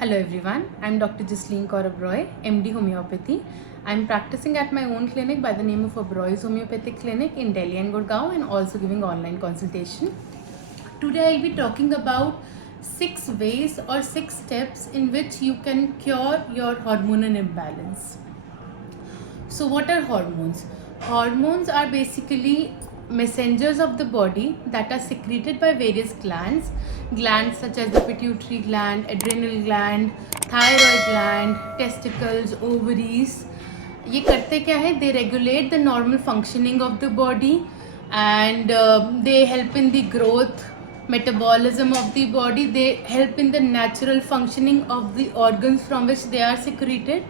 Hello everyone, I'm Dr. Jasleen Kaurab Roy, MD Homeopathy. I'm practicing at my own clinic by the name of Obroy's Homeopathic Clinic in Delhi and Gurgaon, and also giving online consultation. Today I'll be talking about 6 ways or 6 steps in which you can cure your hormonal imbalance. So what are hormones? Hormones are basically messengers of the body that are secreted by various glands such as the pituitary gland, adrenal gland, thyroid gland, testicles, ovaries. ये करते क्या है? They regulate the normal functioning of the body, and they help in the growth, metabolism of the body. They help in the natural functioning of the organs from which they are secreted.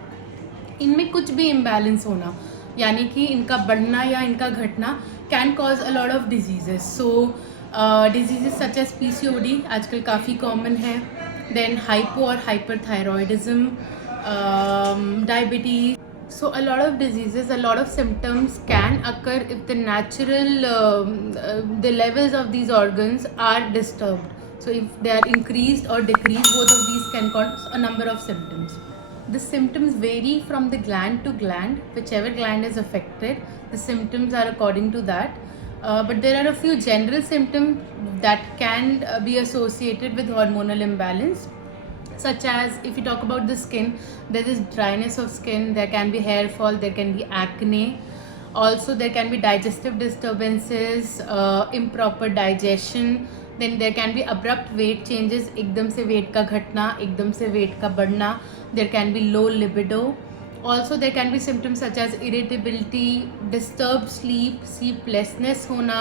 इनमें कुछ भी इम्बैलेंस होना, यानी कि इनका बढ़ना या इनका घटना can cause a lot of diseases. So diseases such as PCOD आजकल काफ़ी कॉमन है. देन हाइपो और hyperthyroidism, diabetes. So a lot of diseases, a lot of symptoms can occur if the levels of these organs are disturbed. So if they are increased or decreased, both of these can cause a number of symptoms. The symptoms vary from the gland to gland. Whichever gland is affected, the symptoms are according to that. But there are a few general symptoms that can be associated with hormonal imbalance, such as if you talk about the skin, there is dryness of skin, there can be hair fall, there can be acne. Also there can be digestive disturbances, improper digestion. Then there can be abrupt weight changes, एकदम से weight का घटना, एकदम से weight का बढ़ना. There can be low libido. Also there can be symptoms such as irritability, disturbed sleeplessness होना,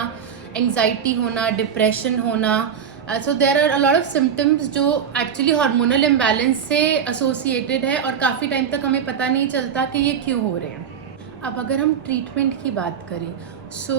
anxiety होना, depression होना. So there are a lot of symptoms जो actually hormonal imbalance से associated है और काफ़ी टाइम तक हमें पता नहीं चलता कि ये क्यों हो रहे हैं. अब अगर हम ट्रीटमेंट की बात करें, सो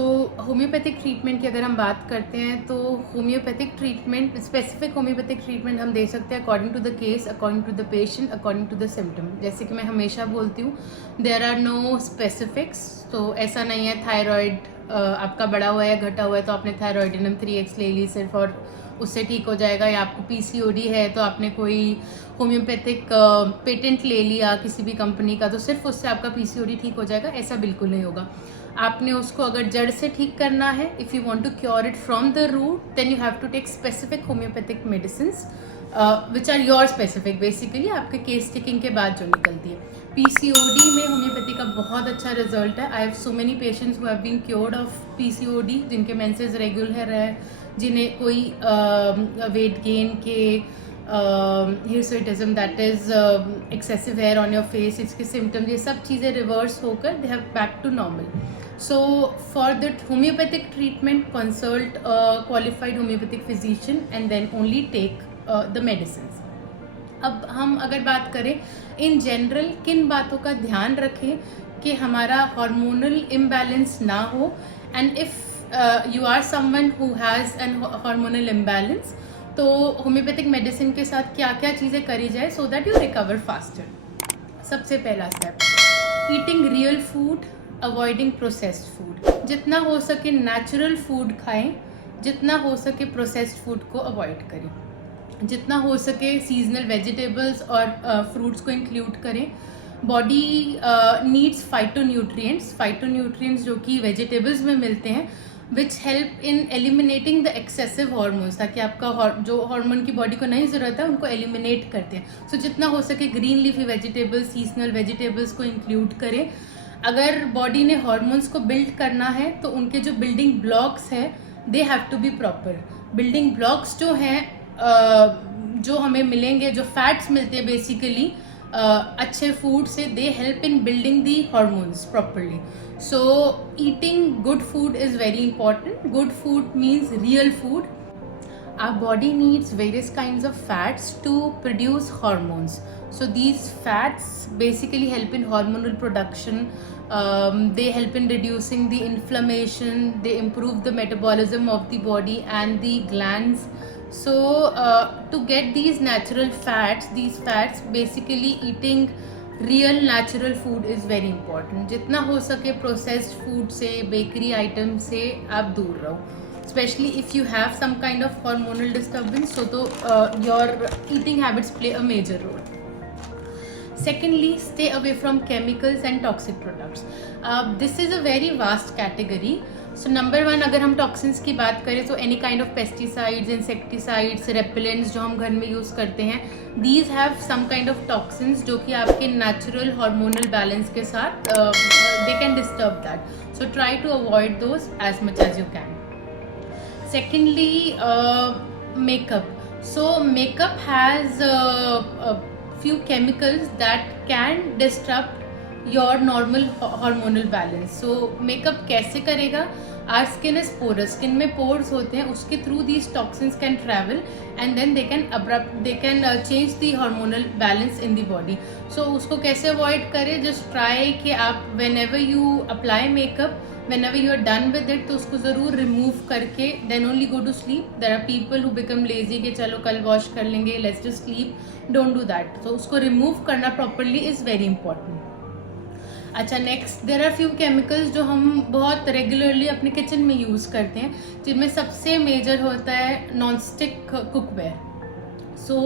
होम्योपैथिक ट्रीटमेंट की अगर हम बात करते हैं तो homeopathic treatment, specific homeopathic treatment हम दे सकते हैं according to the case, according to the patient, according to the symptom. जैसे कि मैं हमेशा बोलती हूँ, देयर आर नो स्पेसिफिक्स. तो ऐसा नहीं है थायराइड आपका बढ़ा हुआ है, घटा हुआ है तो आपने थायराइडिनम 3x ले ली सिर्फ और उससे ठीक हो जाएगा, या आपको PCOD है तो आपने कोई होम्योपैथिक पेटेंट ले लिया किसी भी कंपनी का तो सिर्फ उससे आपका PCOD ठीक हो जाएगा. ऐसा बिल्कुल नहीं होगा. आपने उसको अगर जड़ से ठीक करना है, if you want to cure it from the root, then you have to take specific homeopathic medicines which are your specific, basically आपके केस टेकिंग के बाद जो निकलती है. PCOD में होम्योपैथी का बहुत अच्छा रिजल्ट है. I have so many patients who have been cured of PCOD, जिनके मेंसेस रेगुलर है, जिन्हें कोई वेट गेन के, hirsutism that is excessive hair on your face, इसके सिम्टम्स, ये सब चीज़ें रिवर्स होकर they have back to normal. So for the homeopathic treatment consult qualified homeopathic physician and then only take the medicines. अब हम अगर बात करें इन जनरल किन बातों का ध्यान रखें कि हमारा हार्मोनल इम्बैलेंस ना हो, and if you are someone who has an hormonal imbalance, तो होम्योपैथिक मेडिसिन के साथ क्या क्या चीज़ें करी जाए so that you recover faster. सबसे पहला step, eating real food, avoiding processed food. जितना हो सके नेचुरल फूड खाएं, जितना हो सके प्रोसेस्ड फूड को अवॉइड करें, जितना हो सके सीजनल वेजिटेबल्स और फ्रूट्स को इंक्लूड करें. बॉडी नीड्स फाइटोन्यूट्रिएंट्स जो कि वेजिटेबल्स में मिलते हैं, which help in eliminating the excessive hormones, ताकि आपका जो हार्मोन की बॉडी को नहीं ज़रूरत है उनको एलिमिनेट करते हैं. सो जितना हो सके green leafy vegetables, seasonal vegetables को इंक्लूड करें. अगर बॉडी ने हार्मोन्स को बिल्ड करना है तो उनके जो बिल्डिंग ब्लॉक्स हैं they have to be proper. Building blocks जो हैं जो हमें मिलेंगे, जो फैट्स मिलते हैं बेसिकली अच्छे फूड से, they help in building the hormones properly. So eating good food is very important. Good food means real food. Our body needs various kinds of fats to produce hormones. So these fats basically help in hormonal production. They help in reducing the inflammation. They improve the metabolism of the body and the glands. So to get these natural fats, basically eating real natural food is very important. जितना हो सके processed food से, bakery item से आप दूर रहो. especially if you have some kind of hormonal disturbance. So your eating habits play a major role. Secondly, stay away from chemicals and toxic products. This is a very vast category. So number one, अगर हम टॉक्सिन्स की बात करें तो any kind of pesticides, insecticides, repellents जो हम घर में यूज़ करते हैं, these have some kind of toxins जो कि आपके नेचुरल हार्मोनल बैलेंस के साथ they can disturb that. So try to avoid those as much as you can. Secondly, makeup. So makeup has few chemicals that can disrupt your normal hormonal balance. So makeup कैसे करेगा? Our skin is porous. Skin में pores होते हैं, उसके through these toxins can travel and then they can change the hormonal balance in the body. So उसको कैसे avoid करें? Just try कि आप whenever you apply makeup, whenever you are done with it, तो उसको ज़रूर remove करके then only go to sleep. There are people who become lazy कि चलो कल wash कर लेंगे, let's just sleep. Don't do that. So उसको remove करना properly is very important. अच्छा, next, there are few chemicals जो हम बहुत रेगुलरली अपने किचन में यूज़ करते हैं, जिनमें सबसे मेजर होता है non stick cookware. So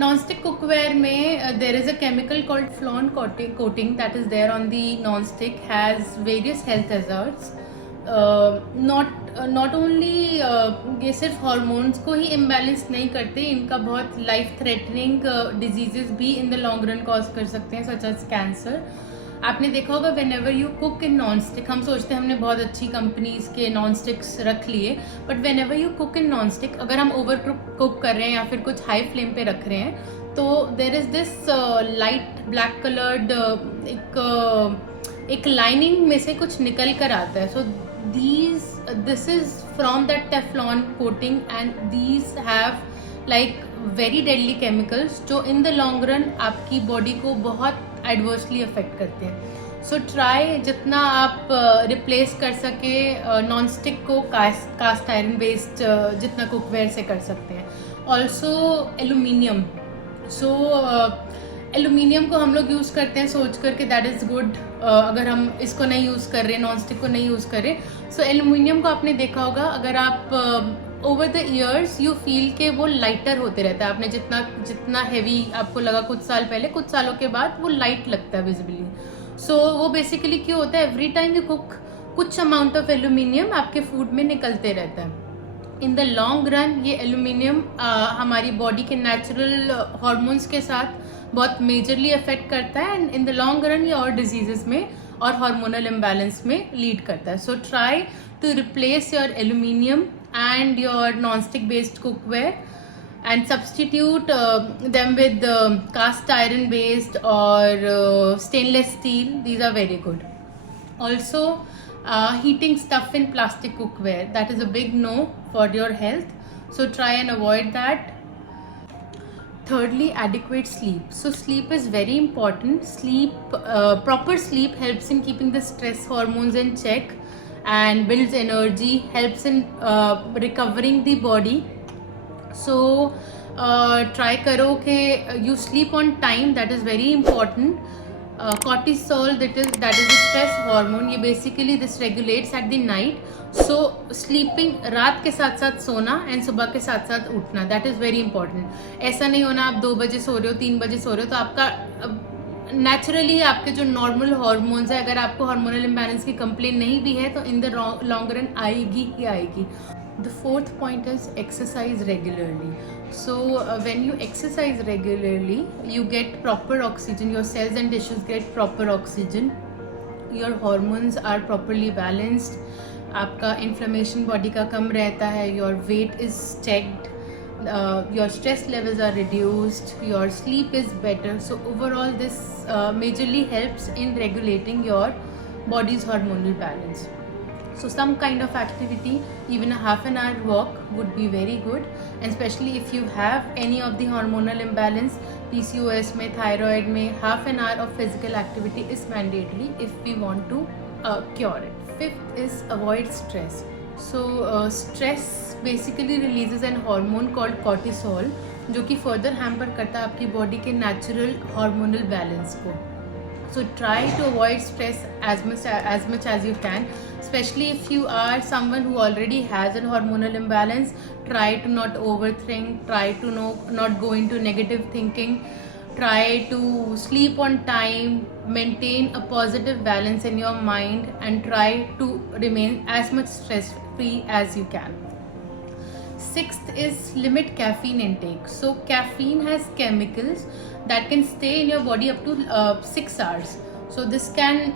non stick cookware में there is a chemical called Teflon coating that is there on the non stick, has various health hazards. Not only ये सिर्फ हार्मोन्स को ही इम्बैलेंस नहीं करते, इनका बहुत लाइफ थ्रेटनिंग डिजीज़ भी in the long run cause कर सकते हैं, सच एज कैंसर. आपने देखा होगा when ever you cook in non stick, हम सोचते हैं हमने बहुत अच्छी कंपनीज़ के नॉन स्टिक्स रख लिए, but when ever you cook in non stick, अगर हम ओवर कुक कर रहे हैं या फिर कुछ हाई फ्लेम पे रख रहे हैं, तो there is this light black coloured एक लाइनिंग में से कुछ निकल कर आता है. So this is from that Teflon coating and these have like very deadly chemicals जो इन द लॉन्ग रन आपकी बॉडी को बहुत एडवर्सली अफेक्ट करते हैं. सो ट्राई जितना आप रिप्लेस कर सके नॉन स्टिक को कास्ट आयरन बेस्ड जितना कुकवेयर से कर सकते हैं. Also aluminium. सो एलुमिनियम को हम लोग यूज़ करते हैं सोच कर के दैट इज़ गुड, अगर हम इसको नहीं यूज़ कर रहे, नॉन स्टिक को नहीं यूज़ करें. सो एलुमिनियम को आपने देखा होगा, अगर आप over the years you feel के वो लाइटर होते रहता है. आपने जितना हैवी आपको लगा कुछ साल पहले, कुछ सालों के बाद वो लाइट लगता है विजिबली. सो वो बेसिकली क्यों होता है? एवरी टाइम यू कुक कुछ अमाउंट ऑफ एल्यूमिनियम आपके फूड में निकलते रहता है. इन द लॉन्ग रन ये एल्यूमिनियम हमारी बॉडी के नेचुरल हार्मोन्स के साथ बहुत मेजरली अफेक्ट करता है and in the long run ये और डिजीज़ में और हार्मोनल इम्बैलेंस में लीड करता है. So try to replace your aluminium and your non-stick based cookware and substitute them with cast iron based or stainless steel. These are very good. Also heating stuff in plastic cookware, that is a big no for your health, so try and avoid that. Thirdly, adequate sleep. So sleep is very important. Proper sleep helps in keeping the stress hormones in check and builds energy, helps in recovering the body. So try करो कि you sleep on time, that is very important. Cortisol, that is the stress hormone, ये basically this regulates at the night. So sleeping, रात के साथ साथ सोना एंड सुबह के साथ साथ उठना, that is very important. ऐसा नहीं होना आप 2 बजे सो रहे हो, 3 बजे सो रहे हो, तो आपका नेचुरली आपके जो नॉर्मल हार्मोन्स है, अगर आपको हार्मोनल इम्बैलेंस की कंप्लेन नहीं भी है तो इन द लॉन्ग रन आएगी ही आएगी. The fourth point is exercise regularly. So when you exercise regularly you get proper oxygen, your cells and tissues get proper oxygen, your hormones are properly balanced, आपका inflammation body का कम रहता है, your weight is checked, your stress levels are reduced, your sleep is better. So overall this majorly helps in regulating your body's hormonal balance. So some kind of activity, even a half an hour walk would be very good, and especially if you have any of the hormonal imbalance, PCOS में, thyroid में, half an hour of physical activity is mandatory if we want to cure it. Fifth is avoid stress. So stress basically releases an hormone called cortisol, जो कि further hamper करता है आपकी body के natural hormonal balance को. So try to avoid stress as much as you can. especially if you are someone who already has a hormonal imbalance. Try to not overthink, try to not go into negative thinking, try to sleep on time, maintain a positive balance in your mind, and try to remain as much stress free as you can. Sixth is limit caffeine intake. So caffeine has chemicals that can stay in your body up to 6 hours. So this can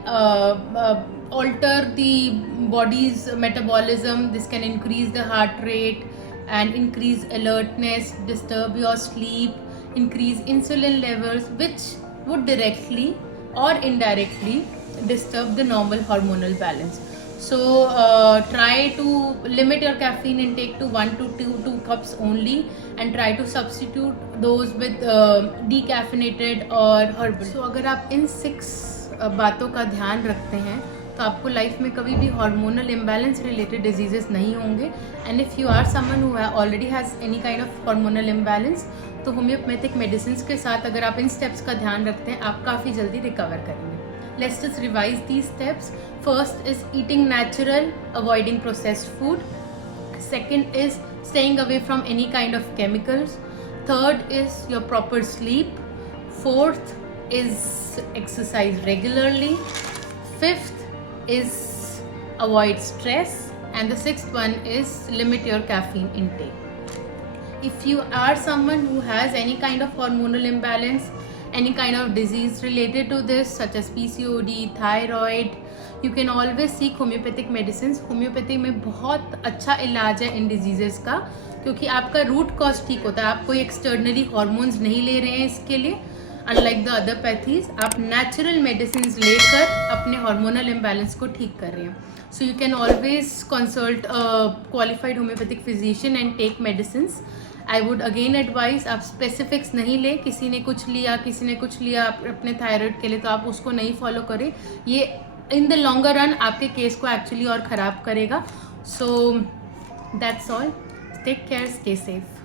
alter the body's metabolism. This can increase the heart rate and increase alertness, disturb your sleep, increase insulin levels, which would directly or indirectly disturb the normal hormonal balance. So try to limit your caffeine intake to 1 to 2 cups only, and try to substitute those with decaffeinated or herbal. So अगर आप इन 6 बातों का ध्यान रखते हैं तो आपको लाइफ में कभी भी हार्मोनल इम्बैलेंस रिलेटेड डिजीजेस नहीं होंगे. And if you are someone who already has any kind of hormonal imbalance, तो होम्योपैथिक मेडिसिन के साथ अगर आप इन स्टेप्स का ध्यान रखते हैं आप काफ़ी जल्दी रिकवर करेंगे. Let's just revise these steps. First is eating natural, avoiding processed food. Second is staying away from any kind of chemicals. Third is your proper sleep. Fourth is exercise regularly. Fifth is avoid stress. And the sixth one is limit your caffeine intake. If you are someone who has any kind of hormonal imbalance, any kind of disease related to this, such as PCOD, thyroid, you can always seek homeopathic medicines. Homeopathy में बहुत अच्छा इलाज है इन डिजीज़ेस का, क्योंकि आपका root cause ठीक होता है. आप कोई एक्सटर्नली हॉर्मोन्स नहीं ले रहे हैं इसके लिए. अनलाइक द अदर पैथीज, आप नेचुरल मेडिसिन लेकर अपने हार्मोनल इम्बैलेंस को ठीक कर रहे हैं. So you can always consult qualified homeopathic physician and take medicines. I would again advise, आप स्पेसिफिक्स नहीं ले, किसी ने कुछ लिया किसी ने कुछ लिया अपने थायराइड के लिए, तो आप उसको नहीं फॉलो करें. ये इन द लॉन्गर रन आपके केस को एक्चुअली और ख़राब करेगा. So that's all. Take care, stay safe.